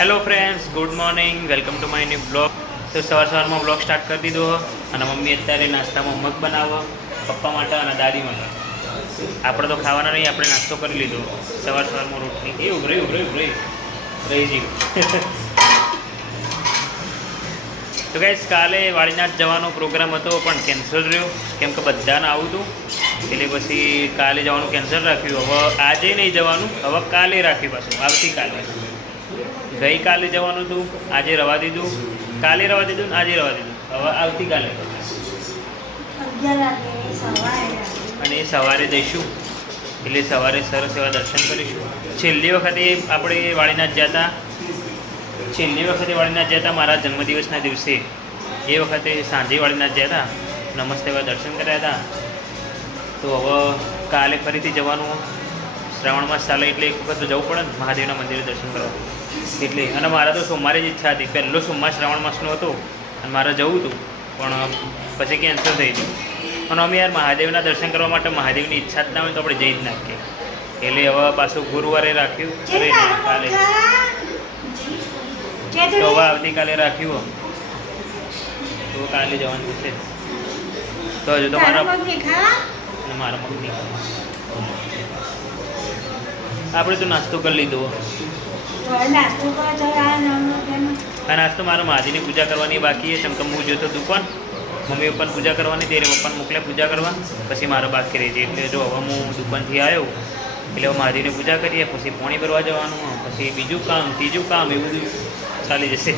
Hello friends, good morning, welcome to my new blog. તો સવારમાં blog start કરી દીધો અને મમ્મી અત્યારે નાસ્તામાં મગ બનાવો પપ્પા માટે અને દાદી માટે. આપણે તો ખાવાના નહીં, આપણે નાસ્તો કરી લીધો સવારમાં રોટલી. એ ઉભરાઈ રહી ગયું. તો ગાઈસ, કાલે વાળીનાથ જવાનો પ્રોગ્રામ હતો પણ કેન્સલ રહ્યો કેમ કે બધાને આવું હતું, એટલે પછી કાલે જવાનું કેન્સલ રાખ્યું. હવે આજે નહીં જવાનું, હવે કાલે રાખ્યું, પાછું આવતીકાલે. ગઈકાલે જવાનું હતું, આજે રવા દીધું, કાલે રવા દીધું, આજે રવા દીધું, હવે આવતીકાલે. અને એ સવારે જઈશું, એટલે સવારે સરસ એવા દર્શન કરીશું. છેલ્લી વખતે આપણે વાળીનાથ ગયા હતા મારા જન્મદિવસના દિવસે. એ વખતે સાંજે વાળીનાથ ગયા હતા, નમસ્તે એવા દર્શન કર્યા હતા. તો હવે કાલે ફરીથી જવાનું. શ્રાવણ માસ ચાલે એટલે એક વખત તો જવું પડે ને મહાદેવના મંદિરે દર્શન કરવા. એટલે અને મારા તો સોમવારે જ ઈચ્છા હતી, પહેલો સોમવાર શ્રાવણ માસનો હતો અને મારે જવું હતું પણ પછી કેન્સલ થઈ ગયું. અને અમે યાર મહાદેવના દર્શન કરવા માટે મહાદેવની ઈચ્છા જ ના હોય તો આપણે જઈ જ નાખીએ. એટલે હવે પાછું ગુરુવારે રાખ્યું, અરે કાલે તો હવે આવતીકાલે રાખ્યું, તો કાલે જવાનું છે. તો હજુ તો મારા મગની આપણે તો નાસ્તો કરી લીધો. આ નાસ્તો મારા મહાદેવની પૂજા કરવાની બાકી છે. ચમકમ હું જોતો દુકાન મમ્મી પપ્પાને પૂજા કરવાની, ત્યારે પપ્પાને મોકલ્યા પૂજા કરવા, પછી મારો બાકી રહી જાય. એટલે જો હવે હું દુકાનથી આવ્યો એટલે હવે મહાદેવની પૂજા કરીએ, પછી પાણી ભરવા જવાનું, પછી બીજું કામ, ત્રીજું કામ, એ બધું ચાલી જશે.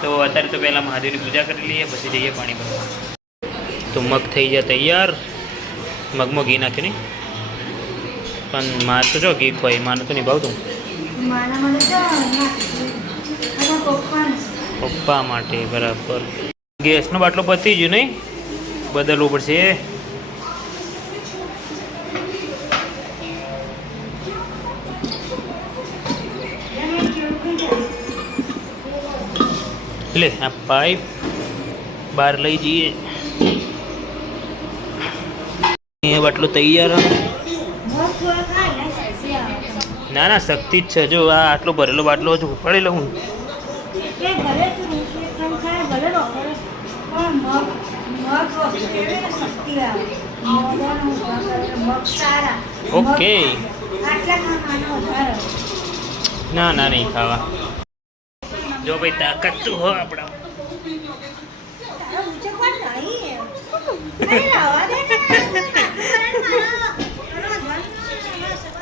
તો અત્યારે તો પહેલાં મહાદેવની પૂજા કરી લઈએ, પછી જઈએ પાણી ભરવા. તો મગ થઈ જાય તૈયાર. મગમાં ઘી નાખ્યું નહીં, પણ મારે તો જો ઘી ખોઈ, મારે તો નહીં ભાવતું. પપ્પા માટે બરાબર. ગેસનો બાટલો પતી ગયો નહીં, બદલવું પડશે. લે આ પાઇપ બહાર લઈ જઈએ. એ બાટલો તૈયાર. ના ના, શક્તિ જ છે. જો આ આટલો ભરેલો બાટલો હજુ ઉપાડી લઉં. ઓકે, ના ના નહીં ખાવા. જો ભાઈ તાકાત તો હો આપણા.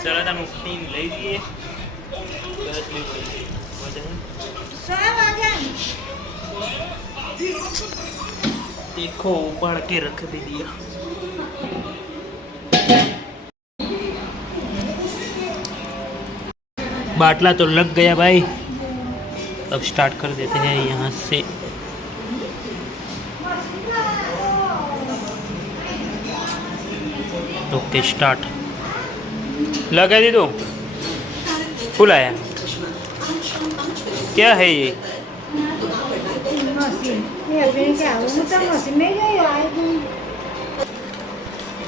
ચલો તમે મૂકી લઈ જઈએ. देखो उबाड़ के रख भी दिया. बाटला तो लग गया भाई. अब स्टार्ट कर देते हैं यहाँ से. Okay start. लगा दी दो. फुल आया. क्या है ये?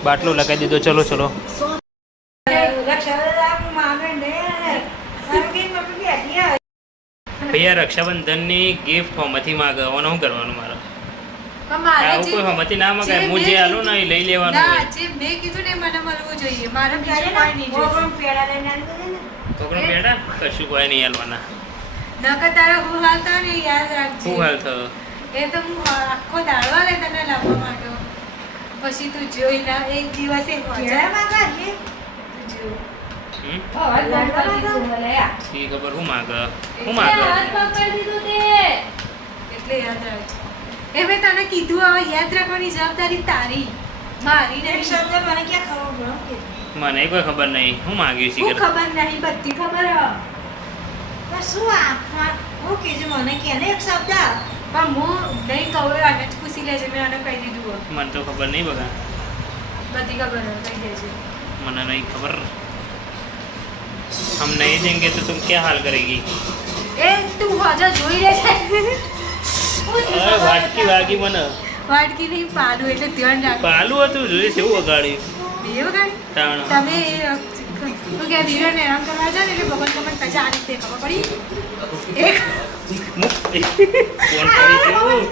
बाटलो लगा दीदो. चलो चलो. भैया रक्षाबंधन ની ગિફ્ટ હોમથી માગવાનું શું કરવાનું? મારે આવું કોઈ હોમથી ના મગાય. હું જે આલું ને એ લઈ લેવાનું. ના, જે મેં કીધું ને મને મળવું જોઈએ. મારે બીજું કોઈ નહીં જોઈએ. કોકનો પેડા કશું કોઈ નહીં આલવાના. નકર તારા હું હાલતા ને યાદ રાખજે. હું હાલતો એ તો હું આખો દાડવા લે તને લાવવા માટે. પછી તું જોઈ ના એક દિવસે કેળા માંગાજે. ખબર હું માગ એટલે યાદ રાખજો. એ મેં તને કીધું, હવે યાદ રાખવાની જવાબદારી તારી, મારી નહીં. શબ્દ મને ક્યાં ખબર? મને કોઈ ખબર નહીં. હું માંગ્યું છે ખબર નહીં, બધી ખબર. શું હું કીધું મને કે એક શબ્દ પણ હું નહીં કહું. આને જ પૂછી લેજે, મેં આને કહી દીધું. મને તો ખબર નહીં બગા, બધી ખબર કહી દેજે. મને નહીં ખબર. हम नहीं देंगे तो तुम क्या हाल करेगी? ए तू हजा જોઈ રે છે. વાટકી વાગી મને. વાટકી નહીં, પાલું. એટલે ધ્યાન રાખ. પાલું હતું, જોઈ છે એવું વગાડ્યું. બે વગાડી તમે તું કે દીવાને આરામ કરવા જાય ને એટલે ભગવાન કમન ચાર રીતે ખબર પડી એક ફોન કરી દેવું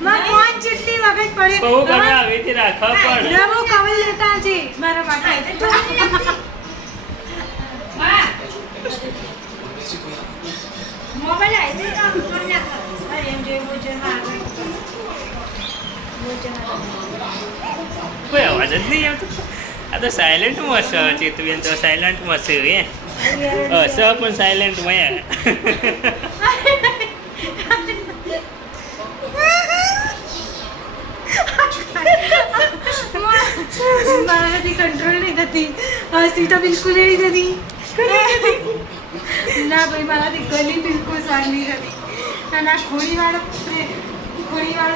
માં કોણ જેટલી વખત પડે બહુ ઘણા આવેથી રાખવા પણ નવો કવલ લેતા આવજે મારા માટે મોબાઈલ આવી તો ઉપર નાખ અરે એમ જે ભોજનમાં આવે કોઈ અવાજ જ નહીં આવતો આ તો સાયલેન્ટમાં છે ચેતુબેન તો સાયલેન્ટમાં છે એ સ પણ સાયલેન્ટમાં મારાથી કંટ્રોલ નહીં થતી હસી તો બિલકુલ નહીં થતી ના ભાઈ મારાથી ગલી બિલકુલ સારી નહીં થતી અને આ ખોડીવાળો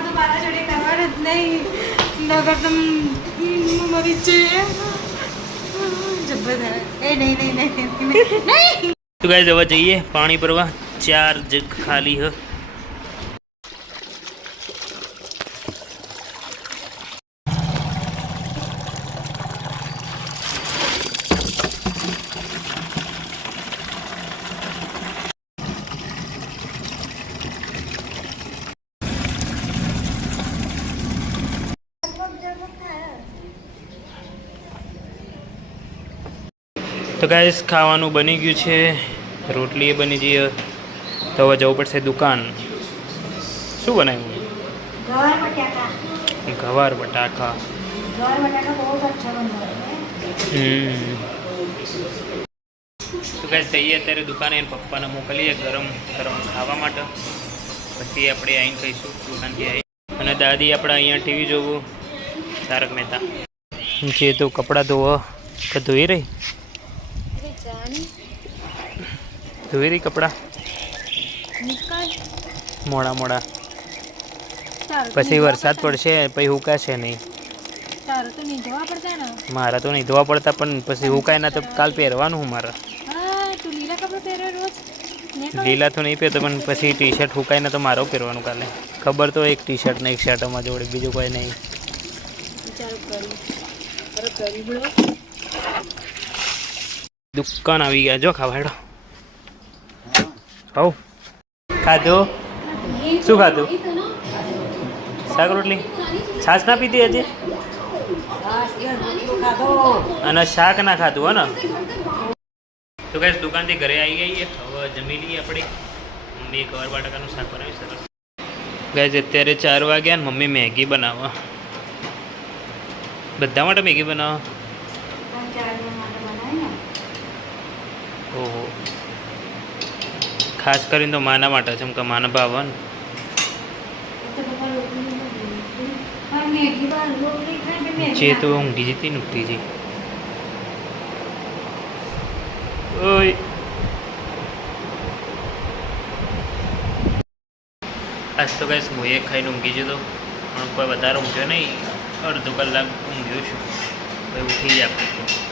તો મારા જોડે કરવાનો જ નહીં નગર તો મરી છે જબરદસ્ત એ નહીં તો ગાઈસ હવે જઈએ પાણી ભરવા 4 જગ ખાલી હ તો ગાઈસ ખાવાનું બની ગયું છે રોટલી બની ગઈ તો હવે જવું પડશે દુકાન શું બનાવ્યું ગવાર બટાકા તો ગાઈસ જઈએ અત્યારે દુકાને પપ્પાને મોકલીએ ગરમ ગરમ ખાવા માટે પછી આપણે આવીને ખાઈશું દુકાનથી આવી અને દાદી આપણે અહીંયા ટીવી જોવું તારક મહેતા જે તો કપડાં ધોવા કે ધોઈ રહી ધોઈ રહી કપડાં મોડા મોડા પછી વરસાદ પડશે પછી હુકાશે નહીં મારા તો નહીં ધોવા પડતા પણ પછી હુકાય ના તો કાલ પહેરવાનું હું મારા લીલા તો નહીં પહેરતો પણ પછી ટી શર્ટ હુકાય ના તો મારો પહેરવાનું કાલે ખબર તો એક ટી શર્ટ ને એક શર્ટમાં જોડે બીજું કોઈ નહીં દુકાન આવી ગયા જો ખાવા હેડો હવ ખાધું શું ખાધું શાક રોટલી છાશ ના પીધી આજે અને શાક ના ખાધું હો ને તો ગાઈસ દુકાનથી ઘરે આવી ગઈ હવે જમી લઈએ આપણે મમ્મી ગવાર બટાકાનું શાક બનાવી સરસ ગાઈસ અત્યારે 4 વાગ્યા ને મમ્મી મેગી બનાવવા બધા માટે મેગી બનાવવા ઓહો ખાસ કરીને તો માના માટે છે કે માના ભાવ ને જે તો ઊંઘી જતી નુકતી જી ઓય આજ તો કઈ હું એક ખાઈને ઊંઘી જતો પણ કોઈ વધારે ઊંઘ્યો નહીં અડધો કલાક ઊંઘ્યો છું ભાઈ ઉઠી જાય આપણે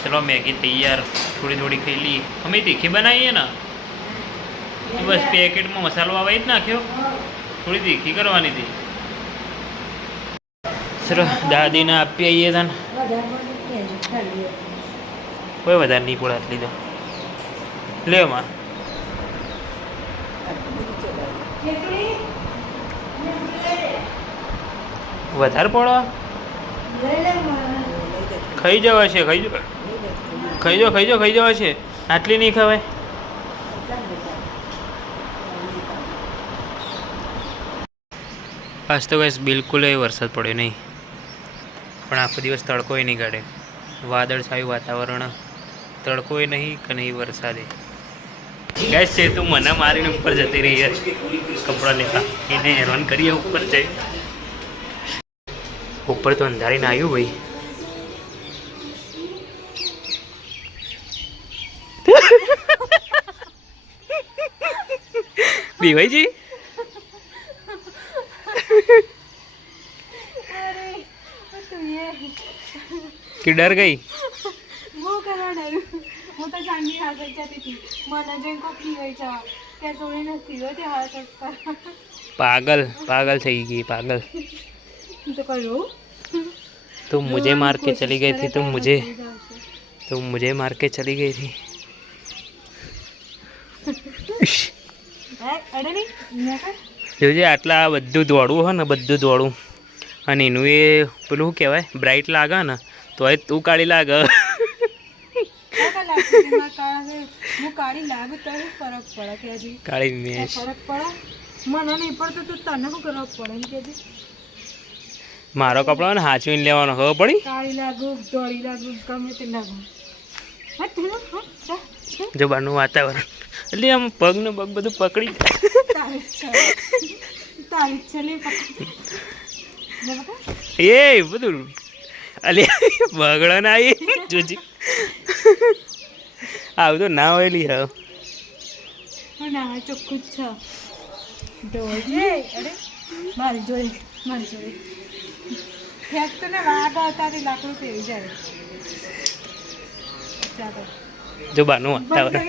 ચલો મેગી તૈયાર થોડી થોડી ખાઈ લઈએ અમે તીખી બનાવીએ ને બસ પેકેટમાં મસાલો આવે જ નાખ્યો થોડી તીખી કરવાની હતી ચલો દાદીને આપી આવીએ તને કોઈ વધારે નહીં પડે આટલી તો લે માં વધારે પડો ખાઈ જવા છે ખાઈ જવા છે આટલી નહીં ખવાય આજ તો બસ બિલકુલ વરસાદ પડ્યો નહીં પણ આખો દિવસ તડકોય નહીં કાઢે વાદળછાયું વાતાવરણ તડકોય નહીં કે નહીં વરસાદે ગેસ છે તું મને મારીને ઉપર જતી રહી યાર કપડાં લેતા એને હેરાન કરીએ ઉપર જઈ ઉપર તો અંધારીને આવ્યું ભાઈ બીવાઈજી कि डर गई वो करा डर वो तो चांदी खा सकती थी मना जो को पी गई था कैसे उन्हें नहीं हो ते हाथ सकता पागल पागल થઈ ગઈ पागल तो करो तुम मुझे मार के चली गई थी तुम मुझे मार के चली गई थी અડે નહીં અહીંયા કર. જોજે આટલા બધું દોડવું હોય ને બધું દોડવું અને એનું એ પેલું શું કહેવાય બ્રાઇટ લાગે ને તો એ તું કાળી લાગે કાકા લાગતું હતું, મારા કાળા છે. હું કાળી લાગુ તો શું ફરક પડે કે હજી કાળી મેચ ફરક પડે મને નહીં પડતો તો તને શું કરવા પડે એમ કે મારો કપડો ને હાચવીને લેવાનો ખબર પડી કાળી લાગુ ધોળી લાગુ ગમે તે લાગુ. હા તું હા જા જા. જો બહારનું વાતાવરણ એટલે આમ પગ ને પગ બધું પકડી તારી છે લે પકડ. એ બધું અલે બગડો ના આવી જોજી આવું તો ના હોયલી હા ના ચોખ્ખું જ છે ઢોળ છે. અરે મારી જોડે ફેંક તો ને વાગ તારી લાકડું પેરી જાય. ચાલો જો બહારનું વાતાવરણ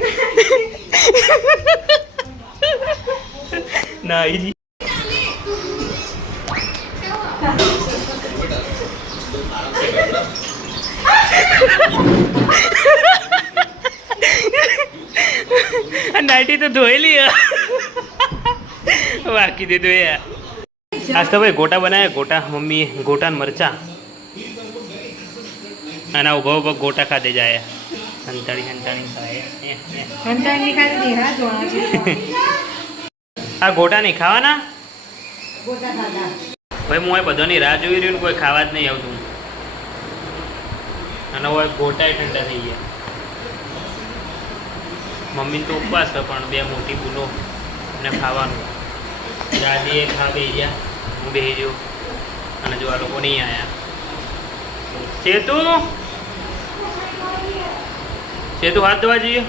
ના આવી નાઈટી તો ધોયેલી બાકી દીધું યાર. આજ તો ભાઈ ગોટા બનાવ્યા ગોટા મમ્મીએ ગોટા ને મરચા અને ઉભા ઉભા ગોટા ખાધે જાય હંતાણી ખાય કંટાળી ખાતી હા ધોણા છે. આ ગોટા નહીં ખાવાના ગોટા ખાધા ભાઈ હું એ બધાની રાહ જોઈ રહ્યું ને કોઈ ખાવા જ નહીં આવતું અને હવે ગોટા ઠંડા થઈ ગયા. મમ્મીને તો ઉપવાસ છે પણ બે મોટી ભૂલો અને ખાવાનું દાદીએ ખા બે ગયા હું બેસી ગયો અને જો આ લોકો નહીં આવ્યા. ચેતુ હાથ ધોવા જઈએ.